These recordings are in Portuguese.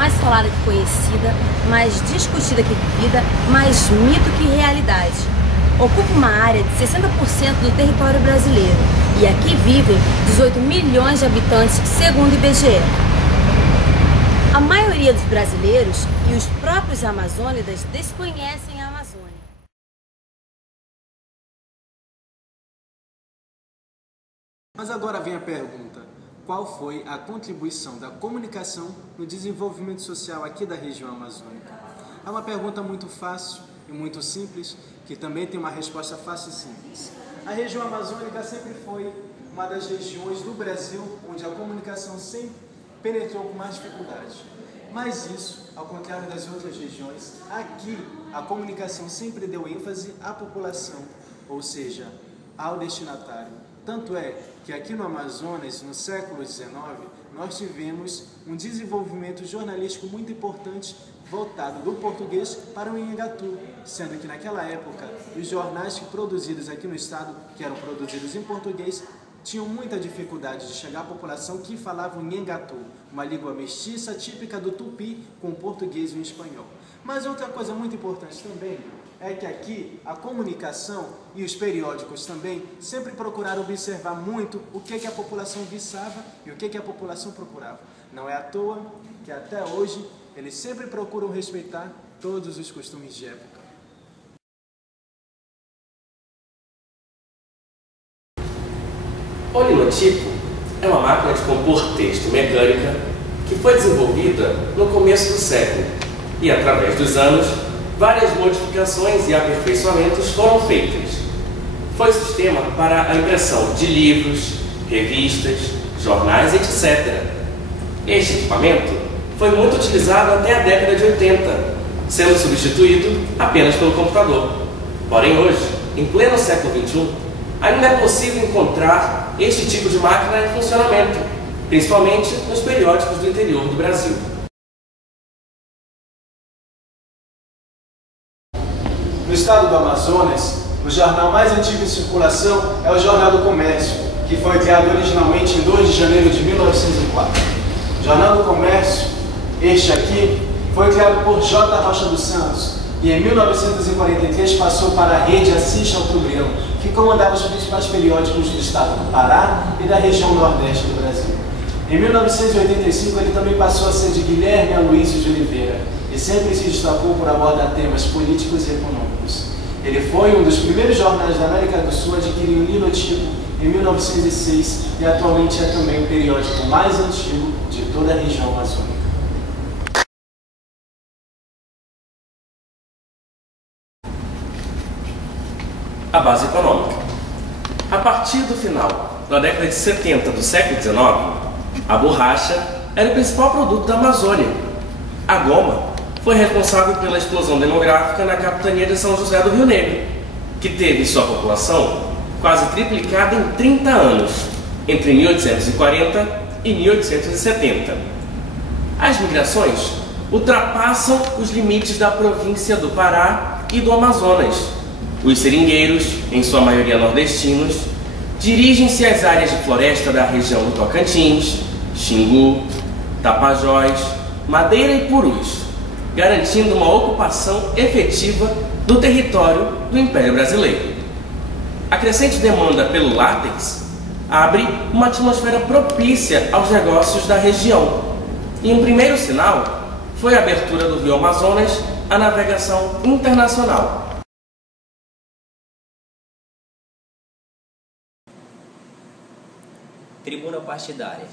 mais falada que conhecida, mais discutida que vivida, mais mito que realidade. Ocupa uma área de 60% do território brasileiro e aqui vivem 18 milhões de habitantes, segundo o IBGE. A maioria dos brasileiros e os próprios amazônidas desconhecem a Amazônia. Mas agora vem a pergunta: qual foi a contribuição da comunicação no desenvolvimento social aqui da região amazônica? É uma pergunta muito fácil e muito simples, que também tem uma resposta fácil e simples. A região amazônica sempre foi uma das regiões do Brasil onde a comunicação sempre penetrou com mais dificuldade. Mas isso, ao contrário das outras regiões, aqui a comunicação sempre deu ênfase à população, ou seja, ao destinatário. Tanto é que aqui no Amazonas, no século XIX, nós tivemos um desenvolvimento jornalístico muito importante voltado do português para o Nhangatu, sendo que naquela época os jornais produzidos aqui no estado, que eram produzidos em português, tinham muita dificuldade de chegar à população que falava o Nhangatu, uma língua mestiça típica do Tupi com o português e o espanhol. Mas outra coisa muito importante também é que aqui a comunicação e os periódicos também sempre procuraram observar muito o que a população viçava e o que a população procurava. Não é à toa que até hoje eles sempre procuram respeitar todos os costumes de época. O linotipo é uma máquina de compor texto mecânica que foi desenvolvida no começo do século e, através dos anos, várias modificações e aperfeiçoamentos foram feitos. Foi sistema para a impressão de livros, revistas, jornais, etc. Este equipamento foi muito utilizado até a década de 80, sendo substituído apenas pelo computador. Porém, hoje, em pleno século XXI, ainda é possível encontrar este tipo de máquina em funcionamento, principalmente nos periódicos do interior do Brasil. No estado do Amazonas, o jornal mais antigo em circulação é o Jornal do Comércio, que foi criado originalmente em 2 de janeiro de 1904. O Jornal do Comércio, este aqui, foi criado por J. Rocha dos Santos e em 1943 passou para a rede Assis Chateaubriand, que comandava os principais periódicos do estado do Pará e da região nordeste do Brasil. Em 1985 ele também passou a ser de Guilherme Aloysio de Oliveira e sempre se destacou por abordar temas políticos e econômicos. Ele foi um dos primeiros jornais da América do Sul a adquirir um linotipo em 1906 e atualmente é também o periódico mais antigo de toda a região amazônica. A base econômica. A partir do final da década de 70 do século XIX, a borracha era o principal produto da Amazônia. A goma foi responsável pela explosão demográfica na capitania de São José do Rio Negro, que teve sua população quase triplicada em 30 anos, entre 1840 e 1870. As migrações ultrapassam os limites da província do Pará e do Amazonas. Os seringueiros, em sua maioria nordestinos, dirigem-se às áreas de floresta da região do Tocantins, Xingu, Tapajós, Madeira e Purus, garantindo uma ocupação efetiva do território do Império Brasileiro. A crescente demanda pelo látex abre uma atmosfera propícia aos negócios da região, e um primeiro sinal foi a abertura do Rio Amazonas à navegação internacional. Tribuna partidária.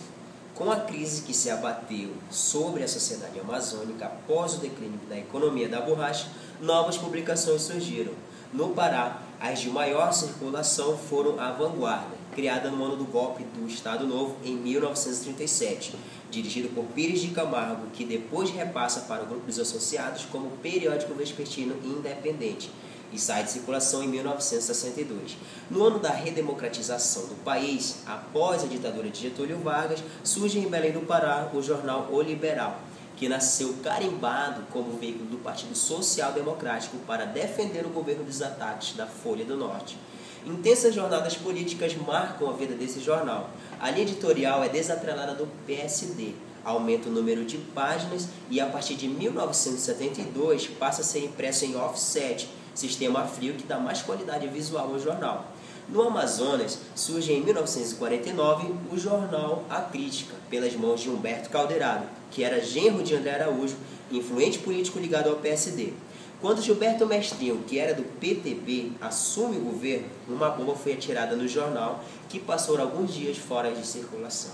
Com a crise que se abateu sobre a sociedade amazônica após o declínio da economia da borracha, novas publicações surgiram. No Pará, as de maior circulação foram a Vanguarda, criada no ano do golpe do Estado Novo em 1937, dirigido por Pires de Camargo, que depois repassa para o grupo dos associados como periódico vespertino independente, e sai de circulação em 1962. No ano da redemocratização do país, após a ditadura de Getúlio Vargas, surge em Belém do Pará o jornal O Liberal, que nasceu carimbado como veículo do Partido Social Democrático para defender o governo dos ataques da Folha do Norte. Intensas jornadas políticas marcam a vida desse jornal. A linha editorial é desatrelada do PSD, aumenta o número de páginas e a partir de 1972 passa a ser impresso em offset, sistema frio que dá mais qualidade visual ao jornal. No Amazonas, surge em 1949 o jornal A Crítica, pelas mãos de Humberto Calderaro, que era genro de André Araújo, influente político ligado ao PSD. Quando Gilberto Mestrinho, que era do PTB, assume o governo, uma bomba foi atirada no jornal, que passou alguns dias fora de circulação.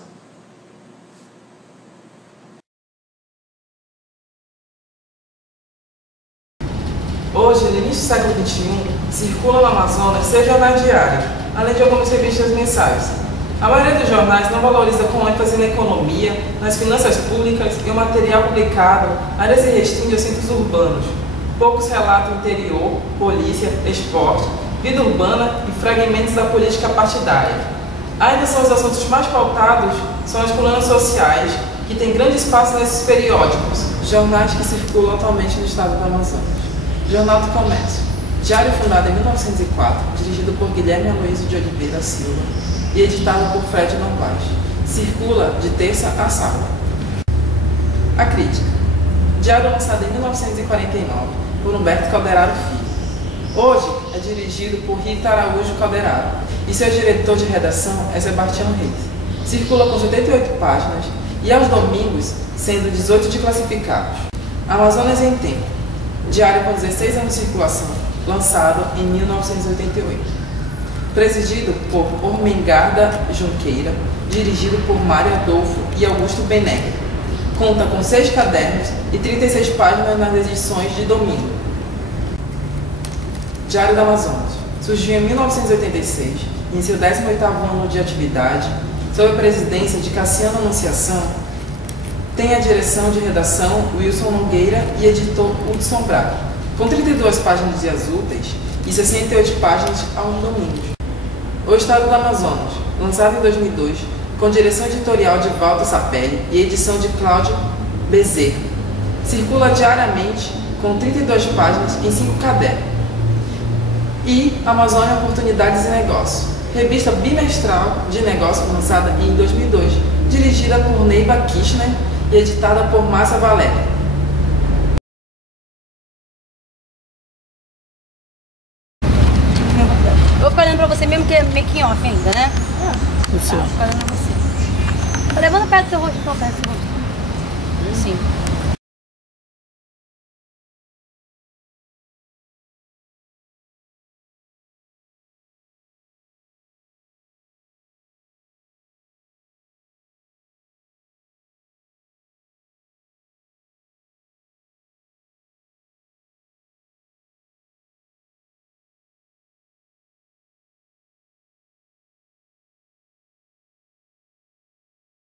Hoje, no início do século XXI, circula no Amazonas 6 jornais diários, além de algumas revistas mensais. A maioria dos jornais não valoriza com ênfase na economia, nas finanças públicas e o material publicado ainda se restringe aos centros urbanos. Poucos relatam interior, polícia, esporte, vida urbana e fragmentos da política partidária. Ainda são os assuntos mais pautados são as colunas sociais, que têm grande espaço nesses periódicos. Jornais que circulam atualmente no estado do Amazonas. Jornal do Comércio. Diário fundado em 1904, dirigido por Guilherme Aloysio de Oliveira Silva e editado por Fred Novaes. Circula de terça a sábado. A Crítica. Diário lançado em 1949 por Humberto Calderaro Filho. Hoje é dirigido por Rita Araújo Calderaro e seu diretor de redação é Sebastião Reis. Circula com 78 páginas e aos domingos, sendo 18 de classificados. Amazonas em Tempo. Diário com 16 anos de circulação, lançado em 1988. Presidido por Ormengarda Junqueira, dirigido por Mário Adolfo e Augusto Benegre. Conta com 6 cadernos e 36 páginas nas edições de domingo. Diário do Amazonas. Surgiu em 1986, em seu 18º ano de atividade, sob a presidência de Cassiano Anunciação. Tem a direção de redação Wilson Nogueira e editor Hudson Braga, com 32 páginas de úteis e 68 páginas aos domingos. O Estado do Amazonas, lançado em 2002, com direção editorial de Walter Sapelli e edição de Cláudio Bezerra. Circula diariamente com 32 páginas em 5 cadernos. E Amazônia Oportunidades e Negócios, revista bimestral de negócios lançada em 2002, dirigida por Neiva Kirchner e editada por Márcia Valéria. Eu vou ficar olhando pra você mesmo, que é making off ainda, né? Vou ficar olhando pra você. Levanta perto do seu rosto, então, perto do seu rosto. Sim.